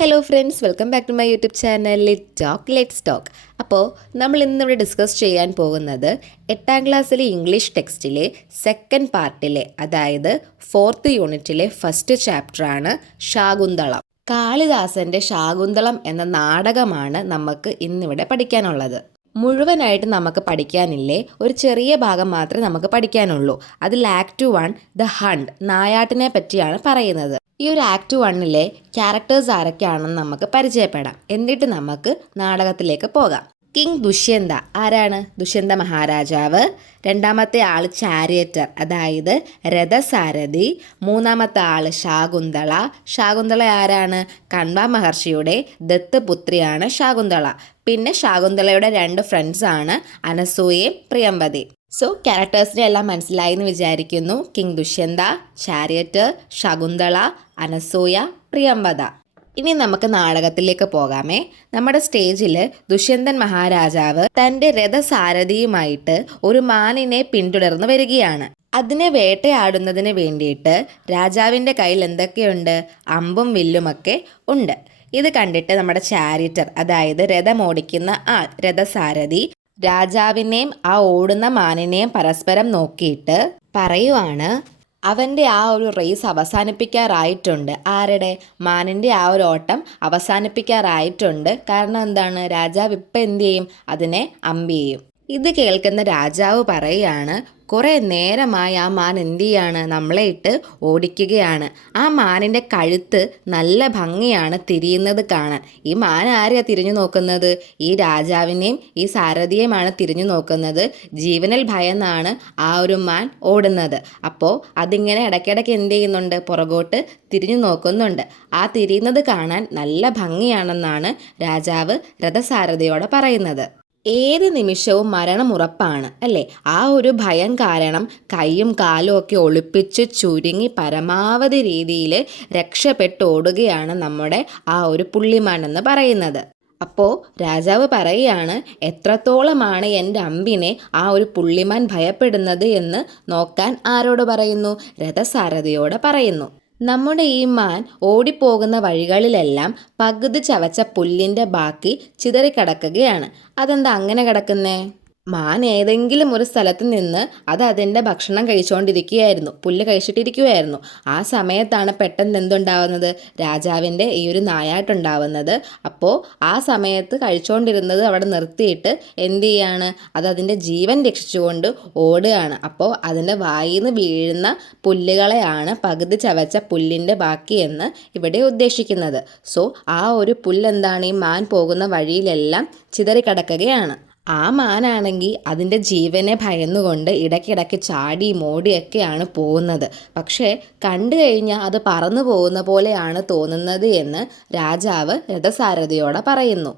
Hello friends, welcome back to my YouTube channel let's talk. അപ്പോൾ നമ്മൾ ഇന്നിവിടെ discuss ചെയ്യാൻ പോകുന്നത് 8ാം ക്ലാസ്സിലെ ഇംഗ്ലീഷ് ടെക്സ്റ്റിലെ സെക്കൻഡ് പാർട്ടിലെ, അതായത് 4th യൂണിറ്റിലെ ഫസ്റ്റ് ചാപ്റ്ററാണ് ശാകുന്തളം. കാളിദാസൻ്റെ ശാകുന്തളം എന്ന നാടകമാണ് നമുക്ക് ഇന്നിവിടെ പഠിക്കാനുള്ളത്. മുഴുവനായിട്ട് നമുക്ക് പഠിക്കാനില്ലേ, ഒരു ചെറിയ ഭാഗം മാത്രമേ നമുക്ക് പഠിക്കാനുള്ളൂ. അതിൽ ആക്ട് 1 ദ ഹണ്ട്, നായാട്ടിനെ പറ്റിയാണ് പറയുന്നത്. ഈ ഒരു ആക്ട് 1ലെ ക്യാരക്ടേഴ്സ് ആരൊക്കെയാണെന്ന് നമുക്ക് പരിചയപ്പെടാം. എന്നിട്ട് നമുക്ക് നാടകത്തിലേക്ക് പോകാം. കിങ് ദുഷ്യന്ത ആരാണ്? ദുഷ്യന്ത മഹാരാജാവ്. രണ്ടാമത്തെ ആള് ചാരിയറ്റർ, അതായത് രഥസാരഥി. മൂന്നാമത്തെ ആള് ശാകുന്തള. ശാകുന്തള ആരാണ്? കണ്വ മഹർഷിയുടെ ദത്തുപുത്രിയാണ് ശാകുന്തള. പിന്നെ ശാകുന്തളയുടെ 2 ഫ്രണ്ട്സാണ് അനസൂയയും പ്രിയംവദയും. സോ ക്യാരക്ടേഴ്സിനെ എല്ലാം മനസ്സിലായി എന്ന് വിചാരിക്കുന്നു. കിങ് ദുഷ്യന്ത, ചാരിയറ്റർ, ശകുന്തള, അനസൂയ, പ്രിയംവദ. ഇനി നമുക്ക് നാടകത്തിലേക്ക് പോകാമേ. നമ്മുടെ സ്റ്റേജിൽ ദുഷ്യന്തൻ മഹാരാജാവ് തൻ്റെ രഥസാരഥിയുമായിട്ട് ഒരു മാനിനെ പിന്തുടർന്ന് വരികയാണ്. അതിനെ വേട്ടയാടുന്നതിന് വേണ്ടിയിട്ട് രാജാവിൻ്റെ കയ്യിൽ എന്തൊക്കെയുണ്ട്? അമ്പും വില്ലുമൊക്കെ ഉണ്ട്. ഇത് കണ്ടിട്ട് നമ്മുടെ ചാരിയറ്റർ, അതായത് രഥമോടിക്കുന്ന ആൾ, രഥസാരഥി, രാജാവിനെയും ആ ഓടുന്ന മാനിനെയും പരസ്പരം നോക്കിയിട്ട് പറയുവാണ്, അവൻ്റെ ആ ഒരു റേസ് അവസാനിപ്പിക്കാറായിട്ടുണ്ട്. ആരുടെ? മാനിൻ്റെ ആ ഒരു ഓട്ടം അവസാനിപ്പിക്കാറായിട്ടുണ്ട്. കാരണം എന്താണ്? രാജാവ് ഇപ്പം എന്ത് ചെയ്യും? അതിനെ അമ്പ് ചെയ്യും. ഇത് കേൾക്കുന്ന രാജാവ് പറയുകയാണ്, കുറേ നേരമായി ആ മാൻ എന്ത് ചെയ്യാണ്? നമ്മളെ ഇട്ട് ഓടിക്കുകയാണ്. ആ മാനിൻ്റെ കഴുത്ത് നല്ല ഭംഗിയാണ് തിരിയുന്നത് കാണാൻ. ഈ മാൻ ആരെയാണ് തിരിഞ്ഞു നോക്കുന്നത്? ഈ രാജാവിനെയും ഈ സാരഥിയെയുമാണ് തിരിഞ്ഞു നോക്കുന്നത്. ജീവനിൽ ഭയന്നാണ് ആ ഒരു മാൻ ഓടുന്നത്. അപ്പോൾ അതിങ്ങനെ ഇടയ്ക്കിടയ്ക്ക് എന്ത് ചെയ്യുന്നുണ്ട്? പുറകോട്ട് തിരിഞ്ഞു നോക്കുന്നുണ്ട്. ആ തിരിയുന്നത് കാണാൻ നല്ല ഭംഗിയാണെന്നാണ് രാജാവ് രഥസാരഥിയോട് പറയുന്നത്. ഏത് നിമിഷവും മരണം ഉറപ്പാണ് അല്ലേ? ആ ഒരു ഭയം കാരണം കൈയും കാലും ഒക്കെ ഒളിപ്പിച്ച് ചുരുങ്ങി പരമാവധി രീതിയിൽ രക്ഷപ്പെട്ടോടുകയാണ് നമ്മുടെ ആ ഒരു പുള്ളിമാൻ എന്ന് പറയുന്നത്. അപ്പോൾ രാജാവ് പറയുകയാണ്, എത്രത്തോളമാണ് എൻ്റെ അമ്പിനെ ആ ഒരു പുള്ളിമാൻ ഭയപ്പെടുന്നത് എന്ന് നോക്കാൻ ആരോട് പറയുന്നു? രഥസാരഥിയോട് പറയുന്നു. നമ്മുടെ ഈ മാൻ ഓടിപ്പോകുന്ന വഴികളിലെല്ലാം പകുതി ചവച്ച പുല്ലിൻ്റെ ബാക്കി ചിതറിക്കിടക്കുകയാണ്. അതെന്താ അങ്ങനെ കിടക്കുന്നേ? മാൻ ഏതെങ്കിലും ഒരു സ്ഥലത്ത് നിന്ന് അത് അതിൻ്റെ ഭക്ഷണം കഴിച്ചുകൊണ്ടിരിക്കുകയായിരുന്നു, പുല്ല് കഴിച്ചിട്ടിരിക്കുകയായിരുന്നു. ആ സമയത്താണ് പെട്ടെന്ന് എന്തുണ്ടാവുന്നത്? രാജാവിൻ്റെ ഈ ഒരു നായാട്ടുണ്ടാവുന്നത്. അപ്പോൾ ആ സമയത്ത് കഴിച്ചുകൊണ്ടിരുന്നത് അവിടെ നിർത്തിയിട്ട് എന്ത് ചെയ്യാണ്? അത് അതിൻ്റെ ജീവൻ രക്ഷിച്ചുകൊണ്ട് ഓടുകയാണ്. അപ്പോൾ അതിൻ്റെ വായിൽ നിന്ന് വീഴുന്ന പുല്ലുകളെയാണ് പകുതി ചവച്ച പുല്ലിൻ്റെ ബാക്കിയെന്ന് ഇവിടെ ഉദ്ദേശിക്കുന്നത്. സോ ആ ഒരു പുല്ലെന്താണ്? ഈ മാൻ പോകുന്ന വഴിയിലെല്ലാം ചിതറിക്കിടക്കുകയാണ്. ആ മാനാണെങ്കിൽ അതിൻ്റെ ജീവനെ ഭയന്നുകൊണ്ട് ഇടയ്ക്കിടയ്ക്ക് ചാടി മോടിയൊക്കെയാണ് പോകുന്നത്. പക്ഷേ കണ്ടു കഴിഞ്ഞാൽ അത് പറന്നു പോകുന്ന പോലെയാണ് തോന്നുന്നത് എന്ന് രാജാവ് രഥസാരഥിയോട് പറയുന്നു.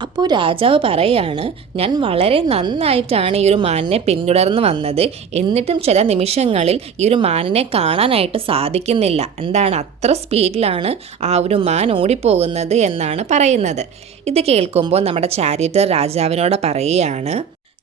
അപ്പോൾ രാജാവ് പറയാണ്, ഞാൻ വളരെ നന്നായിട്ടാണ് ഈ ഒരു മാനിനെ പിന്തുടർന്ന് വന്നത്. എന്നിട്ടും ചില നിമിഷങ്ങളിൽ ഈ ഒരു മാനിനെ കാണാനായിട്ട് സാധിക്കുന്നില്ല. എന്താണ്? അത്ര സ്പീഡിലാണ് ആ ഒരു മാൻ ഓടിപ്പോകുന്നത് എന്നാണ് പറയുന്നത്. ഇത് കേൾക്കുമ്പോൾ നമ്മുടെ ചാരിയറ്റർ രാജാവിനോട് പറയുകയാണ്,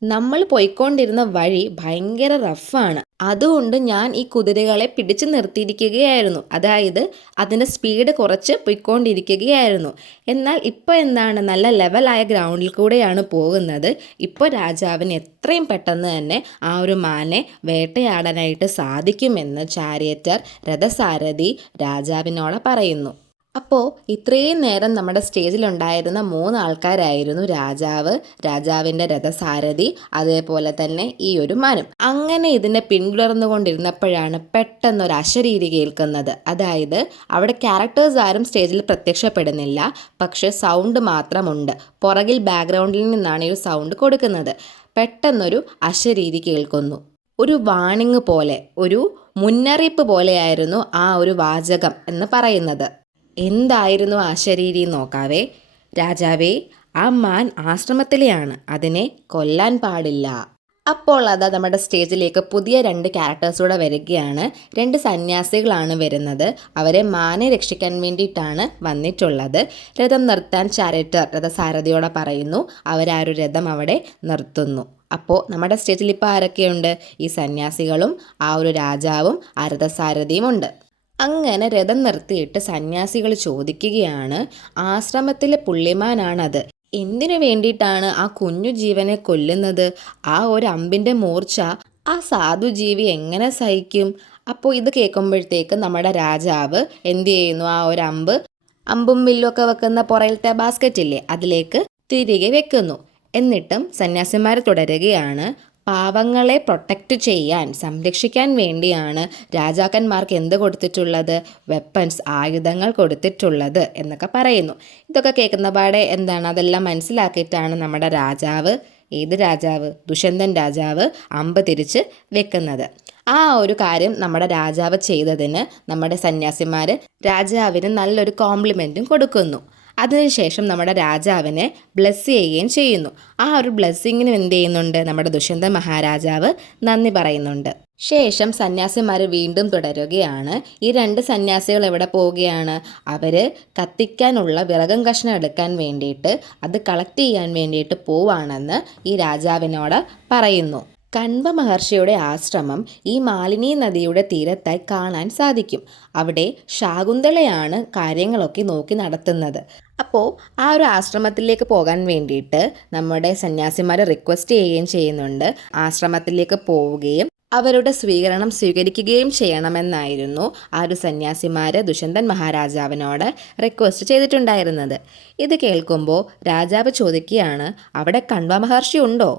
നമ്മൾ പോയിക്കൊണ്ടിരുന്ന വഴി ഭയങ്കര റഫാണ്. അതുകൊണ്ട് ഞാൻ ഈ കുതിരകളെ പിടിച്ചു നിർത്തിയിരിക്കുകയായിരുന്നു. അതായത് അതിൻ്റെ സ്പീഡ് കുറച്ച് പോയിക്കൊണ്ടിരിക്കുകയായിരുന്നു. എന്നാൽ ഇപ്പോൾ എന്താണ്? നല്ല ലെവലായ ഗ്രൗണ്ടിൽ കൂടെയാണ് പോകുന്നത്. ഇപ്പോൾ രാജാവിന് എത്രയും പെട്ടെന്ന് തന്നെ ആ ഒരു മാനെ വേട്ടയാടാനായിട്ട് സാധിക്കുമെന്ന് ചാരിയറ്റർ രഥസാരഥി രാജാവിനോട് പറയുന്നു. അപ്പോൾ ഇത്രയും നേരം നമ്മുടെ സ്റ്റേജിലുണ്ടായിരുന്ന 3 ആൾക്കാരായിരുന്നു രാജാവ്, രാജാവിൻ്റെ രഥസാരഥി, അതേപോലെ തന്നെ ഈ ഒരു മാനും. അങ്ങനെ ഇതിനെ പിന്തുടർന്നുകൊണ്ടിരുന്നപ്പോഴാണ് പെട്ടെന്നൊരു അശരീരി കേൾക്കുന്നത്. അതായത് അവിടെ ക്യാരക്ടേഴ്സ് ആരും സ്റ്റേജിൽ പ്രത്യക്ഷപ്പെടുന്നില്ല, പക്ഷേ സൗണ്ട് മാത്രമുണ്ട്. പുറകിൽ ബാക്ക്ഗ്രൗണ്ടിൽ നിന്നാണ് ഈ ഒരു സൗണ്ട് കൊടുക്കുന്നത്. പെട്ടെന്നൊരു അശരീരി കേൾക്കുന്നു. ഒരു വാണിംഗ് പോലെ, ഒരു മുന്നറിയിപ്പ് പോലെയായിരുന്നു ആ ഒരു വാചകം എന്ന് പറയുന്നത്. എന്തായിരുന്നു ആ ശരീരി നോക്കാവേ. രാജാവേ, ആ മാൻ ആശ്രമത്തിലെയാണ്, അതിനെ കൊല്ലാൻ പാടില്ല. അപ്പോൾ അതാ നമ്മുടെ സ്റ്റേജിലേക്ക് പുതിയ 2 ക്യാരക്ടേഴ്സൂടെ വരികയാണ്. 2 സന്യാസികളാണ് വരുന്നത്. അവരെ മാനെ രക്ഷിക്കാൻ വേണ്ടിയിട്ടാണ് വന്നിട്ടുള്ളത്. രഥം നിർത്താൻ ചാരിയറ്റർ രഥസാരഥിയോടെ പറയുന്നു. അവരാ ഒരു രഥം അവിടെ നിർത്തുന്നു. അപ്പോൾ നമ്മുടെ സ്റ്റേജിൽ ഇപ്പോൾ ആരൊക്കെയുണ്ട്? ഈ സന്യാസികളും ആ ഒരു രാജാവും ആ രഥസാരഥിയും ഉണ്ട്. അങ്ങനെ രഥം നിർത്തിയിട്ട് സന്യാസികൾ ചോദിക്കുകയാണ്, ആശ്രമത്തിലെ പുള്ളിമാനാണത്, എന്തിനു വേണ്ടിയിട്ടാണ് ആ കുഞ്ഞു ജീവനെ കൊല്ലുന്നത്? ആ ഒരു അമ്പിൻ്റെ മൂർച്ച ആ സാധുജീവി എങ്ങനെ സഹിക്കും? അപ്പോൾ ഇത് കേൾക്കുമ്പോഴത്തേക്ക് നമ്മുടെ രാജാവ് എന്ത് ചെയ്യുന്നു, ആ ഒരു അമ്പും വില്ലും ഒക്കെ വെക്കുന്ന പുറയിലത്തെ ബാസ്ക്കറ്റ് ഇല്ലേ, അതിലേക്ക് തിരികെ വെക്കുന്നു. എന്നിട്ടും സന്യാസിമാർ തുടരുകയാണ്, പാവങ്ങളെ പ്രൊട്ടക്റ്റ് ചെയ്യാൻ, സംരക്ഷിക്കാൻ വേണ്ടിയാണ് രാജാക്കന്മാർക്ക് എന്ത് കൊടുത്തിട്ടുള്ളത്, വെപ്പൺസ്, ആയുധങ്ങൾ കൊടുത്തിട്ടുള്ളത് എന്നൊക്കെ പറയുന്നു. ഇതൊക്കെ കേൾക്കുന്ന പാടെ എന്താണ്, അതെല്ലാം മനസ്സിലാക്കിയിട്ടാണ് നമ്മുടെ രാജാവ്, ഏത് രാജാവ്, ദുഷ്യന്തൻ രാജാവ് അമ്പ് തിരിച്ച് വെക്കുന്നത്. ആ ഒരു കാര്യം നമ്മുടെ രാജാവ് ചെയ്തതിന് നമ്മുടെ സന്യാസിമാർ രാജാവിന് നല്ലൊരു കോംപ്ലിമെൻറ്റും കൊടുക്കുന്നു. അതിനുശേഷം നമ്മുടെ രാജാവിനെ ബ്ലെസ് ചെയ്യുകയും ചെയ്യുന്നു. ആ ഒരു ബ്ലെസ്സിങ്ങിന് എന്ത് ചെയ്യുന്നുണ്ട്, നമ്മുടെ ദുഷ്യന്ത മഹാരാജാവ് നന്ദി പറയുന്നുണ്ട്. ശേഷം സന്യാസിമാർ വീണ്ടും തുടരുകയാണ്. ഈ രണ്ട് സന്യാസികൾ എവിടെ പോവുകയാണ്, അവർ കത്തിക്കാനുള്ള വിറകും കഷ്ണം എടുക്കാൻ വേണ്ടിയിട്ട്, അത് കളക്ട് ചെയ്യാൻ വേണ്ടിയിട്ട് പോവാണെന്ന് ഈ രാജാവിനോട് പറയുന്നു. കണ്വ മഹർഷിയുടെ ആശ്രമം ഈ മാലിനി നദിയുടെ തീരത്തായി കാണാൻ സാധിക്കും. അവിടെ ശാകുന്തളയാണ് കാര്യങ്ങളൊക്കെ നോക്കി നടത്തുന്നത്. അപ്പോൾ ആ ഒരു ആശ്രമത്തിലേക്ക് പോകാൻ വേണ്ടിയിട്ട് നമ്മുടെ സന്യാസിമാർ റിക്വസ്റ്റ് ചെയ്യുകയും ചെയ്യുന്നുണ്ട്. ആശ്രമത്തിലേക്ക് പോവുകയും അവരുടെ സ്വീകരണം സ്വീകരിക്കുകയും ചെയ്യണമെന്നായിരുന്നു ആ ഒരു സന്യാസിമാർ ദുഷ്യന്തൻ മഹാരാജാവിനോട് റിക്വസ്റ്റ് ചെയ്തിട്ടുണ്ടായിരുന്നത്. ഇത് കേൾക്കുമ്പോൾ രാജാവ് ചോദിക്കുകയാണ്, അവിടെ കണ്വ മഹർഷി ഉണ്ടോ?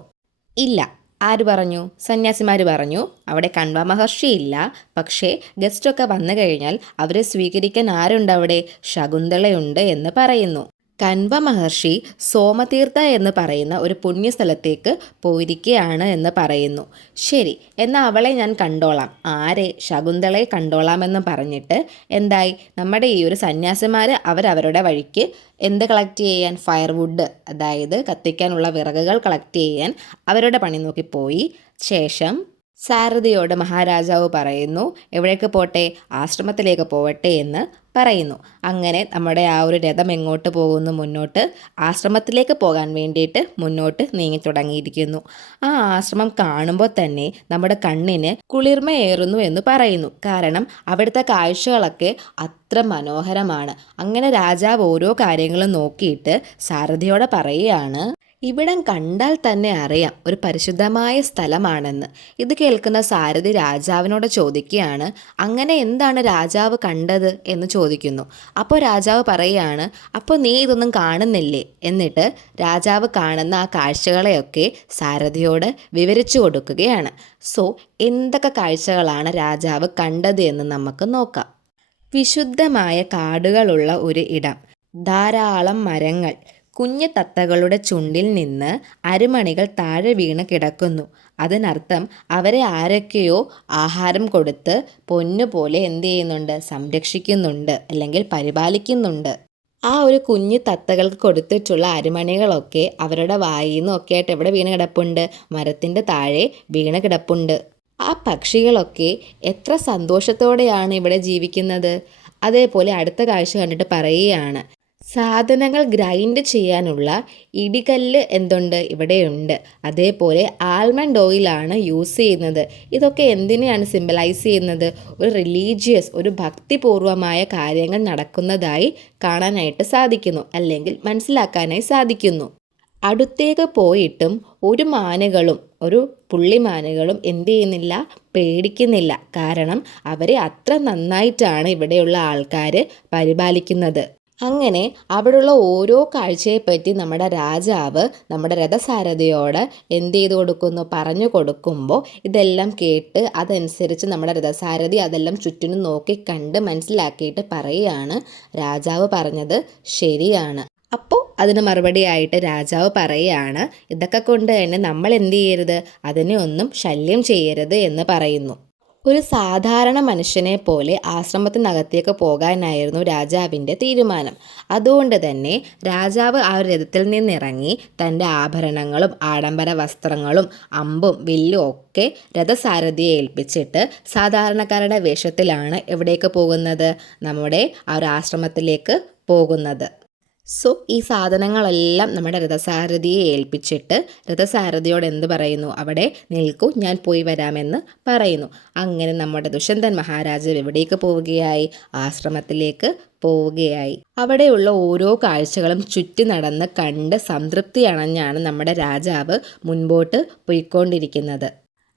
ഇല്ല. ആര് പറഞ്ഞു? സന്യാസിമാർ പറഞ്ഞു, അവിടെ കണ്വ മഹർഷി ഇല്ല. പക്ഷേ ഗസ്റ്റൊക്കെ വന്നു കഴിഞ്ഞാൽ അവരെ സ്വീകരിക്കാൻ ആരുണ്ട് അവിടെ? ശകുന്തളയുണ്ട് എന്ന് പറയുന്നു. കണ്വ മഹർഷി സോമതീർത്ഥ എന്ന് പറയുന്ന ഒരു പുണ്യസ്ഥലത്തേക്ക് പോയിരിക്കുകയാണ് എന്ന് പറയുന്നു. ശരി, എന്നാൽ അവളെ ഞാൻ കണ്ടോളാം. ആരെ? ശകുന്തളയെ കണ്ടോളാമെന്ന് പറഞ്ഞിട്ട് എന്തായി, നമ്മുടെ ഈ ഒരു സന്യാസിമാർ അവരവരുടെ വഴിക്ക് എന്ത് കളക്ട് ചെയ്യാൻ, ഫയർവുഡ്, അതായത് കത്തിക്കാനുള്ള വിറകുകൾ കളക്ട് ചെയ്യാൻ അവരുടെ പണി നോക്കി പോയി. ശേഷം സാരഥിയോട് മഹാരാജാവ് പറയുന്നു, എവിടേക്ക് പോട്ടെ? ആശ്രമത്തിലേക്ക് പോവട്ടെ എന്ന് പറയുന്നു. അങ്ങനെ നമ്മുടെ ആ ഒരു രഥം എങ്ങോട്ട് പോകുന്നു? മുന്നോട്ട് ആശ്രമത്തിലേക്ക് പോകാൻ വേണ്ടിയിട്ട് മുന്നോട്ട് നീങ്ങി തുടങ്ങിയിരിക്കുന്നു. ആ ആശ്രമം കാണുമ്പോൾ തന്നെ നമ്മുടെ കണ്ണിന് കുളിർമയേറുന്നു എന്ന് പറയുന്നു. കാരണം അവിടുത്തെ കാഴ്ചകളൊക്കെ അത്ര മനോഹരമാണ്. അങ്ങനെ രാജാവ് ഓരോ കാര്യങ്ങളും നോക്കിയിട്ട് സാരഥിയോടെ പറയുകയാണ്, ഇവിടം കണ്ടാൽ തന്നെ അറിയാം ഒരു പരിശുദ്ധമായ സ്ഥലമാണെന്ന്. ഇത് കേൾക്കുന്ന സാരഥി രാജാവിനോട് ചോദിക്കുകയാണ്, അങ്ങനെ എന്താണ് രാജാവ് കണ്ടത് എന്ന് ചോദിക്കുന്നു. അപ്പോൾ രാജാവ് പറയുകയാണ്, അപ്പോൾ നീ ഇതൊന്നും കാണുന്നില്ലേ? എന്നിട്ട് രാജാവ് കാണുന്ന ആ കാഴ്ചകളെയൊക്കെ സാരഥിയോട് വിവരിച്ചു കൊടുക്കുകയാണ്. സോ എന്തൊക്കെ കാഴ്ചകളാണ് രാജാവ് കണ്ടത് എന്ന് നമുക്ക് നോക്കാം. വിശുദ്ധമായ കാടുകളുള്ള ഒരു ഇടം, ധാരാളം മരങ്ങൾ, കുഞ്ഞു തത്തകളുടെ ചുണ്ടിൽ നിന്ന് അരിമണികൾ താഴെ വീണ് കിടക്കുന്നു. അതിനർത്ഥം അവരെ ആരൊക്കെയോ ആഹാരം കൊടുത്ത് പൊന്നുപോലെ എന്ത് ചെയ്യുന്നുണ്ട്, സംരക്ഷിക്കുന്നുണ്ട്, അല്ലെങ്കിൽ പരിപാലിക്കുന്നുണ്ട്. ആ ഒരു കുഞ്ഞു തത്തകൾക്ക് കൊടുത്തിട്ടുള്ള അരിമണികളൊക്കെ അവരുടെ വായിൽ നിന്നൊക്കെ ആയിട്ട് എവിടെ വീണ് കിടപ്പുണ്ട്? മരത്തിൻ്റെ താഴെ വീണ് കിടപ്പുണ്ട്. ആ പക്ഷികളൊക്കെ എത്ര സന്തോഷത്തോടെയാണ് ഇവിടെ ജീവിക്കുന്നത്. അതേപോലെ അടുത്ത കാഴ്ച കണ്ടിട്ട് പറയുകയാണ്, സാധനങ്ങൾ ഗ്രൈൻഡ് ചെയ്യാനുള്ള ഇടികല്ല് എന്തുണ്ട്, ഇവിടെയുണ്ട്. അതേപോലെ ആൽമണ്ട് ഓയിലാണ് യൂസ് ചെയ്യുന്നത്. ഇതൊക്കെ എന്തിനെയാണ് സിംബലൈസ് ചെയ്യുന്നത്? ഒരു റിലീജിയസ്, ഒരു ഭക്തിപൂർവമായ കാര്യങ്ങൾ നടക്കുന്നതായി കാണാനായിട്ട് സാധിക്കുന്നു, അല്ലെങ്കിൽ മനസ്സിലാക്കാനായി സാധിക്കുന്നു. അടുത്തേക്ക് പോയിട്ടും ഒരു മാനുകളും ഒരു പുള്ളിമാനുകളും എന്ത് ചെയ്യുന്നില്ല, പേടിക്കുന്നില്ല. കാരണം അവരെ അത്ര നന്നായിട്ടാണ് ഇവിടെയുള്ള ആൾക്കാർ പരിപാലിക്കുന്നത്. അങ്ങനെ അവിടെയുള്ള ഓരോ കാഴ്ചയെപ്പറ്റി നമ്മുടെ രാജാവ് നമ്മുടെ രഥസാരഥിയോട് എന്ത് ചെയ്ത് കൊടുക്കുന്നു, പറഞ്ഞു കൊടുക്കുമ്പോൾ ഇതെല്ലാം കേട്ട് അതനുസരിച്ച് നമ്മുടെ രഥസാരഥി അതെല്ലാം ചുറ്റിനും നോക്കി കണ്ട് മനസ്സിലാക്കിയിട്ട് പറയുകയാണ്, രാജാവ് പറഞ്ഞത് ശരിയാണ്. അപ്പോൾ അതിന് മറുപടിയായിട്ട് രാജാവ് പറയുകയാണ്, ഇതൊക്കെ കൊണ്ട് തന്നെ നമ്മൾ എന്ത് ചെയ്യരുത്, അതിനെ ഒന്നും ശല്യം ചെയ്യരുത് എന്ന് പറയുന്നു. ഒരു സാധാരണ മനുഷ്യനെ പോലെ ആശ്രമത്തിനകത്തേക്ക് പോകാനായിരുന്നു രാജാവിൻ്റെ തീരുമാനം. അതുകൊണ്ട് തന്നെ രാജാവ് ആ ഒരു രഥത്തിൽ നിന്നിറങ്ങി തൻ്റെ ആഭരണങ്ങളും ആഡംബര വസ്ത്രങ്ങളും അമ്പും വില്ലും ഒക്കെ രഥസാരഥിയെ ഏൽപ്പിച്ചിട്ട് സാധാരണക്കാരുടെ വേഷത്തിലാണ് എവിടേക്ക് പോകുന്നത്, നമ്മുടെ ആ ഒരു ആശ്രമത്തിലേക്ക് പോകുന്നത്. സോ ഈ സാധനങ്ങളെല്ലാം നമ്മുടെ രഥസാരഥിയെ ഏൽപ്പിച്ചിട്ട് രഥസാരഥിയോട് എന്ത് പറയുന്നു, അവിടെ നിൽക്കൂ, ഞാൻ പോയി വരാമെന്ന് പറയുന്നു. അങ്ങനെ നമ്മുടെ ദുഷ്യന്തൻ മഹാരാജാവ് എവിടേക്ക് പോവുകയായി? ആശ്രമത്തിലേക്ക് പോവുകയായി. അവിടെയുള്ള ഓരോ കാഴ്ചകളും ചുറ്റി നടന്ന് കണ്ട് സംതൃപ്തി അണഞ്ഞാണ് നമ്മുടെ രാജാവ് മുൻപോട്ട് പോയിക്കൊണ്ടിരിക്കുന്നത്.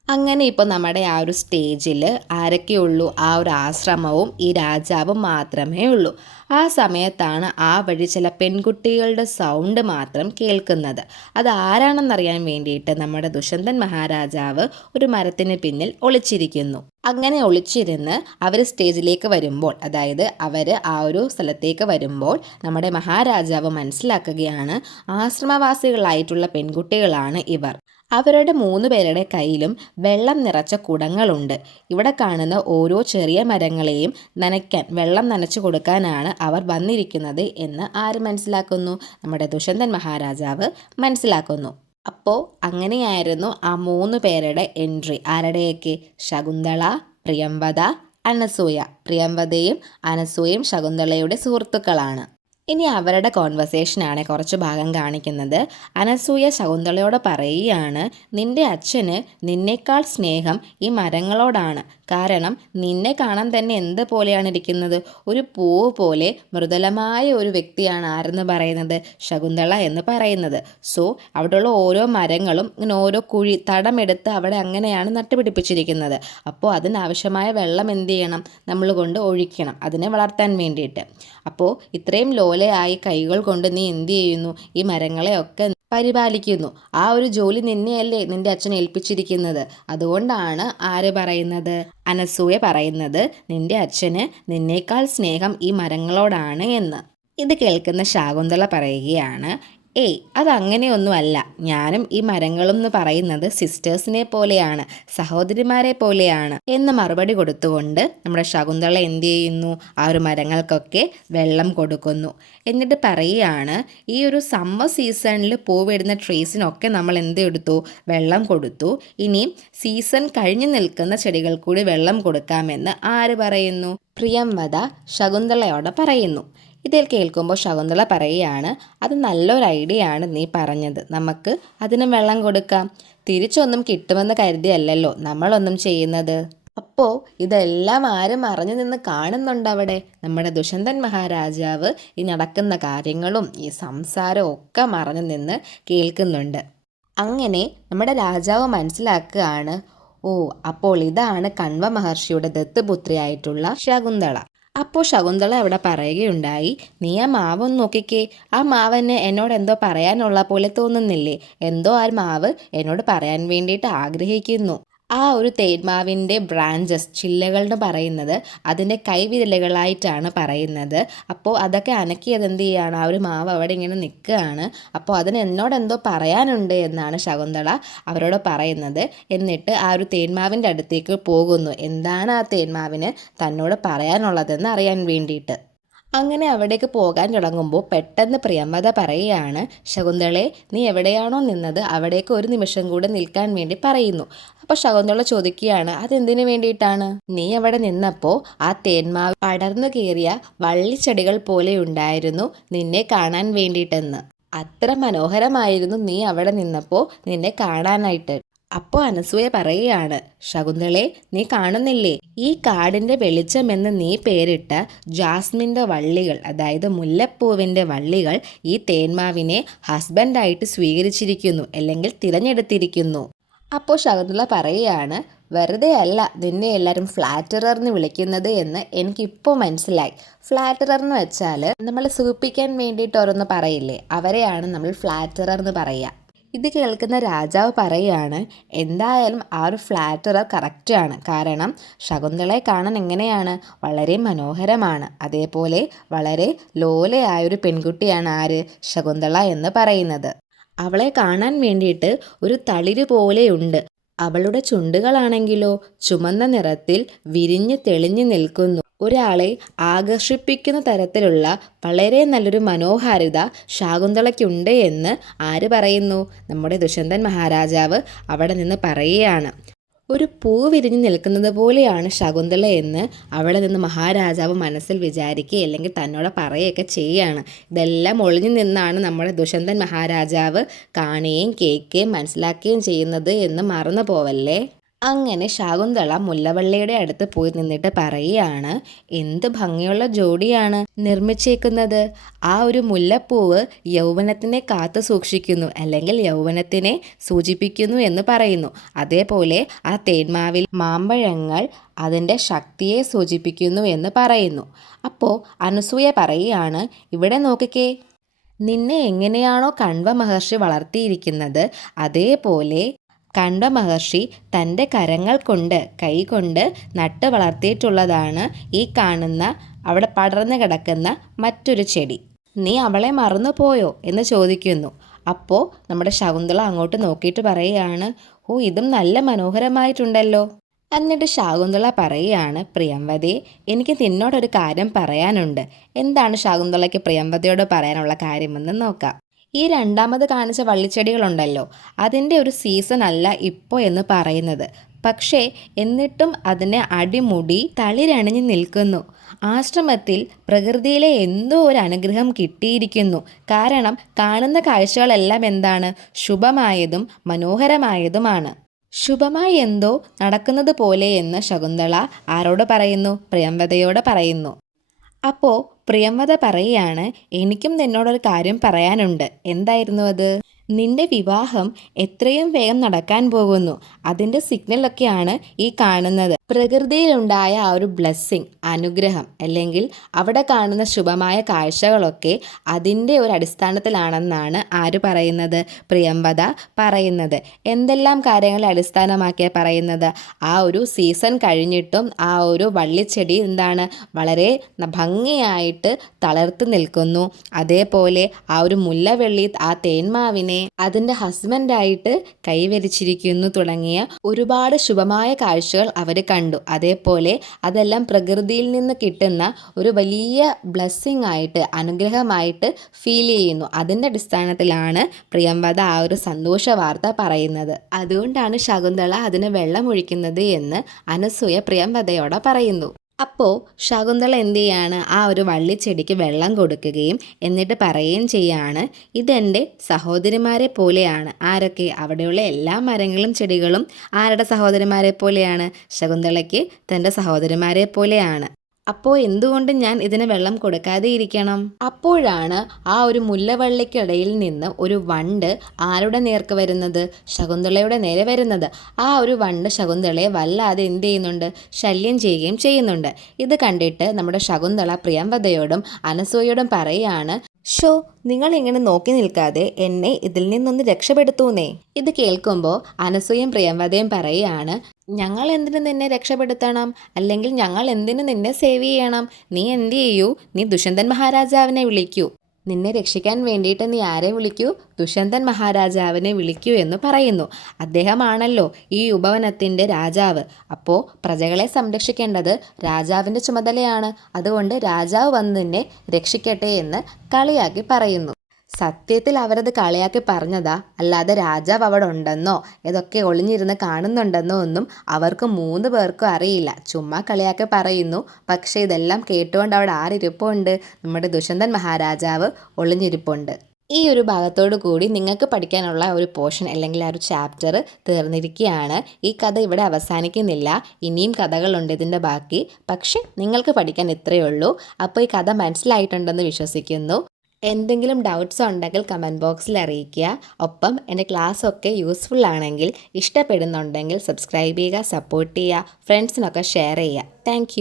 അങ്ങനെ ഇപ്പോൾ നമ്മുടെ ആ ഒരു സ്റ്റേജിൽ ആരൊക്കെയുള്ളൂ? ആ ഒരു ആശ്രമവും ഈ രാജാവും മാത്രമേ ഉള്ളൂ. ആ സമയത്താണ് ആ വഴി ചില പെൺകുട്ടികളുടെ സൗണ്ട് മാത്രം കേൾക്കുന്നത്. അത് ആരാണെന്നറിയാൻ വേണ്ടിയിട്ട് നമ്മുടെ ദുഷ്യന്തൻ മഹാരാജാവ് ഒരു മരത്തിന് പിന്നിൽ ഒളിച്ചിരിക്കുന്നു. അങ്ങനെ ഒളിച്ചിരുന്ന് അവർ സ്റ്റേജിലേക്ക് വരുമ്പോൾ, അതായത് അവർ ആ ഒരു സ്ഥലത്തേക്ക് വരുമ്പോൾ നമ്മുടെ മഹാരാജാവ് മനസ്സിലാക്കുകയാണ് ആശ്രമവാസികളായിട്ടുള്ള പെൺകുട്ടികളാണ് ഇവർ. അവരുടെ 3 പേരുടെ കയ്യിലും വെള്ളം നിറച്ച കുടങ്ങളുണ്ട്. ഇവിടെ കാണുന്ന ഓരോ ചെറിയ മരങ്ങളെയും നനയ്ക്കാൻ, വെള്ളം നനച്ചു കൊടുക്കാനാണ് അവർ വന്നിരിക്കുന്നത് എന്ന് ആര് മനസ്സിലാക്കുന്നു? നമ്മുടെ ദുഷ്യന്തൻ മഹാരാജാവ് മനസ്സിലാക്കുന്നു. അപ്പോൾ അങ്ങനെയായിരുന്നു ആ 3 പേരുടെ എൻട്രി. ആരുടെയൊക്കെ? ശകുന്തള, പ്രിയംവദ, അനസൂയ. പ്രിയംവദയും അനസൂയയും ശകുന്തളയുടെ സുഹൃത്തുക്കളാണ്. ഇനി അവരുടെ കോൺവെർസേഷനാണ് കുറച്ച് ഭാഗം കാണിക്കുന്നത്. അനസൂയ ശകുന്തളയോട് പറയുകയാണ്, നിന്റെ അച്ഛന് നിന്നേക്കാൾ സ്നേഹം ഈ മരങ്ങളോടാണ്. കാരണം നിന്നെ കാണാൻ തന്നെ എന്ത് പോലെയാണ് ഇരിക്കുന്നത്? ഒരു പൂവ് പോലെ മൃദുലമായ ഒരു വ്യക്തിയാണ് ആരെന്ന് പറയുന്നത്? ശകുന്തള എന്ന് പറയുന്നത്. സോ അവിടെയുള്ള ഓരോ മരങ്ങളും ഇങ്ങനെ ഓരോ കുഴി തടമെടുത്ത് അവിടെ അങ്ങനെയാണ് നട്ടുപിടിപ്പിച്ചിരിക്കുന്നത്. അപ്പോൾ അതിനാവശ്യമായ വെള്ളം എന്ത് ചെയ്യണം? നമ്മൾ കൊണ്ട് ഒഴിക്കണം, അതിനെ വളർത്താൻ വേണ്ടിയിട്ട്. അപ്പോൾ ഇത്രയും ലോലയായി കൈകൾ കൊണ്ട് നീ എന്ത് ചെയ്യുന്നു? ഈ മരങ്ങളെയൊക്കെ പരിപാലിക്കുന്നു. ആ ഒരു ജോലി നിന്നെയല്ലേ നിന്റെ അച്ഛൻ ഏൽപ്പിച്ചിരിക്കുന്നത്. അതുകൊണ്ടാണ് ആര് പറയുന്നത്? അനസൂയ പറയുന്നത് നിന്റെ അച്ഛന് നിന്നേക്കാൾ സ്നേഹം ഈ മരങ്ങളോടാണ് എന്ന്. ഇത് കേൾക്കുന്ന ശാകുന്തള പറയുകയാണ്, ഏയ് അതങ്ങനെയൊന്നുമല്ല, ഞാനും ഈ മരങ്ങളും എന്ന് പറയുന്നത് സിസ്റ്റേഴ്സിനെ പോലെയാണ്, സഹോദരിമാരെ പോലെയാണ് എന്ന് മറുപടി കൊടുത്തുകൊണ്ട് നമ്മുടെ ശകുന്തള എന്ത് ചെയ്യുന്നു? ആ ഒരു മരങ്ങൾക്കൊക്കെ വെള്ളം കൊടുക്കുന്നു. എന്നിട്ട് പറയുകയാണ്, ഈ ഒരു സമ്മർ സീസണിൽ പൂവിടുന്ന ട്രീസിനൊക്കെ നമ്മൾ എന്ത് എടുത്തു? വെള്ളം കൊടുത്തു. ഇനി സീസൺ കഴിഞ്ഞു നിൽക്കുന്ന ചെടികൾ കൂടി വെള്ളം കൊടുക്കാമെന്ന് ആര് പറയുന്നു? പ്രിയംവദ ശകുന്തളയോട് പറയുന്നു. ഇതിൽ കേൾക്കുമ്പോൾ ശകുന്തള പറയുകയാണ്, അത് നല്ലൊരു ഐഡിയ ആണ് നീ പറഞ്ഞത്, നമുക്ക് അതിനും വെള്ളം കൊടുക്കാം. തിരിച്ചൊന്നും കിട്ടുമെന്ന് കരുതിയല്ലല്ലോ നമ്മളൊന്നും ചെയ്യുന്നത്. അപ്പോൾ ഇതെല്ലാം ആരും അറിഞ്ഞു നിന്ന് കാണുന്നുണ്ട് അവിടെ. നമ്മുടെ ദുഷ്യന്തൻ മഹാരാജാവ് ഈ നടക്കുന്ന കാര്യങ്ങളും ഈ സംസാരവും ഒക്കെ മറഞ്ഞു നിന്ന് കേൾക്കുന്നുണ്ട്. അങ്ങനെ നമ്മുടെ രാജാവ് മനസ്സിലാക്കുകയാണ്, ഓ അപ്പോൾ ഇതാണ് കണ്വ മഹർഷിയുടെ ദത്തുപുത്രിയായിട്ടുള്ള ശകുന്തള. അപ്പോൾ ശകുന്തള അവിടെ പറയുകയുണ്ടായി, നീ ആ മാവൊന്ന് നോക്കിക്കേ, ആ മാവന് എന്നോട് എന്തോ പറയാനുള്ള പോലെ തോന്നുന്നില്ലേ? എന്തോ ആ മാവ് എന്നോട് പറയാൻ വേണ്ടിയിട്ട് ആഗ്രഹിക്കുന്നു. ആ ഒരു തേന്മാവിൻ്റെ ബ്രാഞ്ചസ്, ചില്ലകളെന്ന് പറയുന്നത് അതിൻ്റെ കൈവിരലുകളായിട്ടാണ് പറയുന്നത്. അപ്പോൾ അതൊക്കെ അനക്കിയത് എന്ത് ചെയ്യുകയാണ്? ആ ഒരു മാവ് അവിടെ ഇങ്ങനെ നിൽക്കുകയാണ്. അപ്പോൾ അതിന് എന്നോട് എന്തോ പറയാനുണ്ട് എന്നാണ് ശകുന്തള അവരോട് പറയുന്നത്. എന്നിട്ട് ആ ഒരു തേന്മാവിൻ്റെ അടുത്തേക്ക് പോകുന്നു. എന്താണ് ആ തേന്മാവിന് തന്നോട് പറയാനുള്ളതെന്ന് അറിയാൻ വേണ്ടിയിട്ട്. അങ്ങനെ അവിടേക്ക് പോകാൻ തുടങ്ങുമ്പോൾ പെട്ടെന്ന് പ്രിയംവദ പറയുകയാണ്, ശകുന്തളെ നീ എവിടെയാണോ നിന്നത് അവിടേക്ക് ഒരു നിമിഷം കൂടെ നിൽക്കാൻ വേണ്ടി പറയുന്നു. അപ്പോൾ ശകുന്തള ചോദിക്കുകയാണ്, അതെന്തിനു വേണ്ടിയിട്ടാണ്? നീ അവിടെ നിന്നപ്പോൾ ആ തേന്മാവ് പടർന്നു കയറിയ വള്ളിച്ചെടികൾ പോലെ ഉണ്ടായിരുന്നു നിന്നെ കാണാൻ വേണ്ടിയിട്ടെന്ന്. അത്ര മനോഹരമായിരുന്നു നീ അവിടെ നിന്നപ്പോൾ നിന്നെ കാണാനായിട്ട്. അപ്പോൾ അനസൂയ പറയുകയാണ്, ശകുന്തളെ നീ കാണുന്നില്ലേ, ഈ കാടിൻ്റെ വെളിച്ചമെന്ന് നീ പേരിട്ട ജാസ്മിൻ്റെ വള്ളികൾ, അതായത് മുല്ലപ്പൂവിൻ്റെ വള്ളികൾ ഈ തേന്മാവിനെ ഹസ്ബൻഡായിട്ട് സ്വീകരിച്ചിരിക്കുന്നു, അല്ലെങ്കിൽ തിരഞ്ഞെടുത്തിരിക്കുന്നു. അപ്പോൾ ശകുന്തള പറയുകയാണ്, വെറുതെ അല്ല നിന്നെ എല്ലാവരും ഫ്ലാറ്ററർ എന്ന് വിളിക്കുന്നത് എന്ന് എനിക്കിപ്പോൾ മനസ്സിലായി. ഫ്ലാറ്ററർ എന്ന് വെച്ചാൽ നമ്മൾ സൂപ്പിക്കാൻ വേണ്ടിയിട്ട് ഓരോന്ന് പറയില്ലേ, അവരെയാണ് നമ്മൾ ഫ്ലാറ്ററർ എന്ന് പറയുക. ഇത് കേൾക്കുന്ന രാജാവ് പറയുകയാണ്, എന്തായാലും ആ ഒരു ഫ്ലാറ്ററർ കറക്റ്റാണ്. കാരണം ശകുന്തളയെ കാണാൻ എങ്ങനെയാണ്? വളരെ മനോഹരമാണ്. അതേപോലെ വളരെ ലോലയായൊരു പെൺകുട്ടിയാണ് ആര്? ശകുന്തള എന്ന് പറയുന്നത്. അവളെ കാണാൻ വേണ്ടിയിട്ട് ഒരു തളിര് പോലെയുണ്ട്. അവളുടെ ചുണ്ടുകളാണെങ്കിലോ ചുമന്ന നിറത്തിൽ വിരിഞ്ഞ് തെളിഞ്ഞു നിൽക്കുന്നു. ഒരാളെ ആകർഷിപ്പിക്കുന്ന തരത്തിലുള്ള വളരെ നല്ലൊരു മനോഹാരിത ശാകുന്തളയ്ക്കുണ്ട് എന്ന് ആര് പറയുന്നു? നമ്മുടെ ദുഷ്യന്തൻ മഹാരാജാവ് അവിടെ നിന്ന് പറയുകയാണ്. ഒരു പൂ വിരിഞ്ഞു നിൽക്കുന്നത് പോലെയാണ് ശകുന്തള എന്ന് അവിടെ നിന്ന് മഹാരാജാവ് മനസ്സിൽ വിചാരിക്കുക അല്ലെങ്കിൽ തന്നോട് പറയുകയൊക്കെ ചെയ്യുകയാണ്. ഇതെല്ലാം ഒളിഞ്ഞു നിന്നാണ് നമ്മുടെ ദുഷ്യന്തൻ മഹാരാജാവ് കാണുകയും കേൾക്കുകയും മനസ്സിലാക്കുകയും ചെയ്യുന്നത് എന്ന് മറന്നു പോവല്ലേ. അങ്ങനെ ശകുന്തള മുല്ലവള്ളിയുടെ അടുത്ത് പോയി നിന്നിട്ട് പറയുകയാണ്, എന്ത് ഭംഗിയുള്ള ജോഡിയാണ് നിർമ്മിച്ചേക്കുന്നത്. ആ ഒരു മുല്ലപ്പൂവ് യൗവനത്തിനെ കാത്തു സൂക്ഷിക്കുന്നു അല്ലെങ്കിൽ യൗവനത്തിനെ സൂചിപ്പിക്കുന്നു എന്ന് പറയുന്നു. അതേപോലെ ആ തേന്മാവിൽ മാമ്പഴങ്ങൾ അതിൻ്റെ ശക്തിയെ സൂചിപ്പിക്കുന്നു എന്ന് പറയുന്നു. അപ്പോൾ അനസൂയ പറയുകയാണ്, ഇവിടെ നോക്കിക്കേ, നിന്നെ എങ്ങനെയാണോ കണ്വ മഹർഷി വളർത്തിയിരിക്കുന്നത് അതേപോലെ കണ്വ മഹർഷി തൻ്റെ കരങ്ങൾ കൊണ്ട് കൈകൊണ്ട് നട്ട് വളർത്തിയിട്ടുള്ളതാണ് ഈ കാണുന്ന അവിടെ പടർന്നു കിടക്കുന്ന മറ്റൊരു ചെടി. നീ അവളെ മറന്നു പോയോ എന്ന് ചോദിക്കുന്നു. അപ്പോൾ നമ്മുടെ ശകുന്തള അങ്ങോട്ട് നോക്കിയിട്ട് പറയുകയാണ്, ഓ ഇതും നല്ല മനോഹരമായിട്ടുണ്ടല്ലോ. എന്നിട്ട് ശകുന്തള പറയുകയാണ്, പ്രിയംവദേ, എനിക്ക് നിന്നോടൊരു കാര്യം പറയാനുണ്ട്. എന്താണ് ശകുന്തളയ്ക്ക് പ്രിയംവദയോട് പറയാനുള്ള കാര്യമെന്ന് നോക്കാം. ഈ രണ്ടാമത് കാണിച്ച വള്ളിച്ചെടികളുണ്ടല്ലോ, അതിൻ്റെ ഒരു സീസൺ അല്ല ഇപ്പോൾ എന്ന് പറയുന്നത്. പക്ഷേ എന്നിട്ടും അതിനെ അടിമുടി തളിരണിഞ്ഞു നിൽക്കുന്നു. ആശ്രമത്തിൽ പ്രകൃതിയിലെ എന്തോ ഒരു അനുഗ്രഹം കിട്ടിയിരിക്കുന്നു. കാരണം കാണുന്ന കാഴ്ചകളെല്ലാം എന്താണ്, ശുഭമായതും മനോഹരമായതുമാണ്. ശുഭമായി എന്തോ നടക്കുന്നത് പോലെ എന്ന് ശകുന്തള ആരോട് പറയുന്നു? പ്രിയംവദയോട് പറയുന്നു. അപ്പോൾ പ്രിയംവദ പറയുകയാണ്, എനിക്കും നിന്നോടൊരു കാര്യം പറയാനുണ്ട്. എന്തായിരുന്നു അത്? നിന്റെ വിവാഹം എത്രയും വേഗം നടക്കാൻ പോകുന്നു. അതിൻ്റെ സിഗ്നലൊക്കെയാണ് ഈ കാണുന്നത്. പ്രകൃതിയിലുണ്ടായ ആ ഒരു ബ്ലെസ്സിങ്, അനുഗ്രഹം, അല്ലെങ്കിൽ അവിടെ കാണുന്ന ശുഭമായ കാഴ്ചകളൊക്കെ അതിൻ്റെ ഒരു അടിസ്ഥാനത്തിലാണെന്നാണ് ആര് പറയുന്നത്? പ്രിയംവദ പറയുന്നത്. എന്തെല്ലാം കാര്യങ്ങളെ അടിസ്ഥാനമാക്കിയ പറയുന്നത്? ആ ഒരു സീസൺ കഴിഞ്ഞിട്ടും ആ ഒരു വള്ളിച്ചെടി എന്താണ്, വളരെ ഭംഗിയായിട്ട് തളർത്ത് നിൽക്കുന്നു. അതേപോലെ ആ ഒരു മുല്ലവള്ളി ആ തേന്മാവിനെ അതിൻ്റെ ഹസ്ബൻഡായിട്ട് കൈവരിച്ചിരിക്കുന്നു തുടങ്ങിയ ഒരുപാട് ശുഭമായ കാഴ്ചകൾ അവർ കണ്ടു. അതേപോലെ അതെല്ലാം പ്രകൃതിയിൽ നിന്ന് കിട്ടുന്ന ഒരു വലിയ ബ്ലെസ്സിങ് ആയിട്ട്, അനുഗ്രഹമായിട്ട് ഫീൽ ചെയ്യുന്നു. അതിൻ്റെ അടിസ്ഥാനത്തിലാണ് പ്രിയംവദ ആ ഒരു സന്തോഷ വാർത്ത പറയുന്നത്. അതുകൊണ്ടാണ് ശകുന്തള അതിന് വെള്ളമൊഴിക്കുന്നത് എന്ന് അനസൂയ പ്രിയംവദയോട് പറയുന്നു. അപ്പോൾ ശകുന്തള എന്ത് ചെയ്യാണ്, ആ ഒരു വള്ളിച്ചെടിക്ക് വെള്ളം കൊടുക്കുകയും എന്നിട്ട് പറയുകയും ചെയ്യാണ്, ഇതെൻ്റെ സഹോദരിമാരെ പോലെയാണ്. ആരൊക്കെ? അവിടെയുള്ള എല്ലാ മരങ്ങളും ചെടികളും ആരുടെ സഹോദരിമാരെ പോലെയാണ്? ശകുന്തളയ്ക്ക് തൻ്റെ സഹോദരിമാരെ പോലെയാണ്. അപ്പോൾ എന്തുകൊണ്ട് ഞാൻ ഇതിന് വെള്ളം കൊടുക്കാതെ ഇരിക്കണം? അപ്പോഴാണ് ആ ഒരു മുല്ലവള്ളിക്കിടയിൽ നിന്ന് ഒരു വണ്ട് ആരുടെ നേർക്ക് വരുന്നത്? ശകുന്തളയുടെ നേരെ വരുന്നത്. ആ ഒരു വണ്ട് ശകുന്തളയെ വല്ലാതെ എന്ത് ചെയ്യുന്നുണ്ട്? ശല്യം ചെയ്യുകയും ചെയ്യുന്നുണ്ട്. ഇത് കണ്ടിട്ട് നമ്മുടെ ശകുന്തള പ്രിയംവദയോടും അനസൂയയോടും പറയുകയാണ്, ഷോ, നിങ്ങളിങ്ങനെ നോക്കി നിൽക്കാതെ എന്നെ ഇതിൽ നിന്നൊന്ന് രക്ഷപ്പെടുത്തൂന്നേ. ഇത് കേൾക്കുമ്പോൾ അനസൂയയും പ്രിയംവദയും പറയുകയാണ്, ഞങ്ങൾ എന്തിനു നിന്നെ രക്ഷപ്പെടുത്തണം? അല്ലെങ്കിൽ ഞങ്ങൾ എന്തിനു നിന്നെ സേവ് ചെയ്യണം? നീ എന്ത് ചെയ്യൂ? നീ ദുഷ്യന്തൻ മഹാരാജാവിനെ വിളിക്കൂ. നിന്നെ രക്ഷിക്കാൻ വേണ്ടിയിട്ട് നീ ആരെ വിളിക്കൂ? ദുഷ്യന്തൻ മഹാരാജാവിനെ വിളിക്കൂ എന്ന് പറയുന്നു. അദ്ദേഹമാണല്ലോ ഈ ഉപവനത്തിൻ്റെ രാജാവ്. അപ്പോൾ പ്രജകളെ സംരക്ഷിക്കേണ്ടത് രാജാവിൻ്റെ ചുമതലയാണ്. അതുകൊണ്ട് രാജാവ് വന്ന് നിന്നെ രക്ഷിക്കട്ടെ എന്ന് കളിയാക്കി പറയുന്നു. സത്യത്തിൽ അവരത് കളിയാക്കി പറഞ്ഞതാ, അല്ലാതെ രാജാവ് അവിടെ ഉണ്ടെന്നോ ഇതൊക്കെ ഒളിഞ്ഞിരുന്ന് കാണുന്നുണ്ടെന്നോ ഒന്നും അവർക്ക് 3 പേർക്കും അറിയില്ല. ചുമ്മാ കളിയാക്കി പറയുന്നു. പക്ഷേ ഇതെല്ലാം കേട്ടുകൊണ്ട് അവിടെ ആരിരിപ്പുണ്ട്? നമ്മുടെ ദുഷ്യന്തൻ മഹാരാജാവ് ഒളിഞ്ഞിരിപ്പുണ്ട്. ഈ ഒരു ഭാഗത്തോടു കൂടി നിങ്ങൾക്ക് പഠിക്കാനുള്ള ഒരു പോർഷൻ അല്ലെങ്കിൽ ആ ഒരു ചാപ്റ്റർ തീർന്നിരിക്കുകയാണ്. ഈ കഥ ഇവിടെ അവസാനിക്കുന്നില്ല, ഇനിയും കഥകളുണ്ട് ഇതിൻ്റെ ബാക്കി. പക്ഷെ നിങ്ങൾക്ക് പഠിക്കാൻ ഇത്രയേ ഉള്ളൂ. അപ്പോൾ ഈ കഥ മനസ്സിലായിട്ടുണ്ടെന്ന് വിശ്വസിക്കുന്നു. എന്തെങ്കിലും ഡൗട്ട്സ് ഉണ്ടെങ്കിൽ കമൻറ്റ് ബോക്സിൽ അറിയിക്കുക. ഒപ്പം എൻ്റെ ക്ലാസ്സൊക്കെ യൂസ്ഫുൾ ആണെങ്കിൽ, ഇഷ്ടപ്പെടുന്നുണ്ടെങ്കിൽ സബ്സ്ക്രൈബ് ചെയ്യുക, സപ്പോർട്ട് ചെയ്യുക, ഫ്രണ്ട്സിനൊക്കെ ഷെയർ ചെയ്യുക. താങ്ക്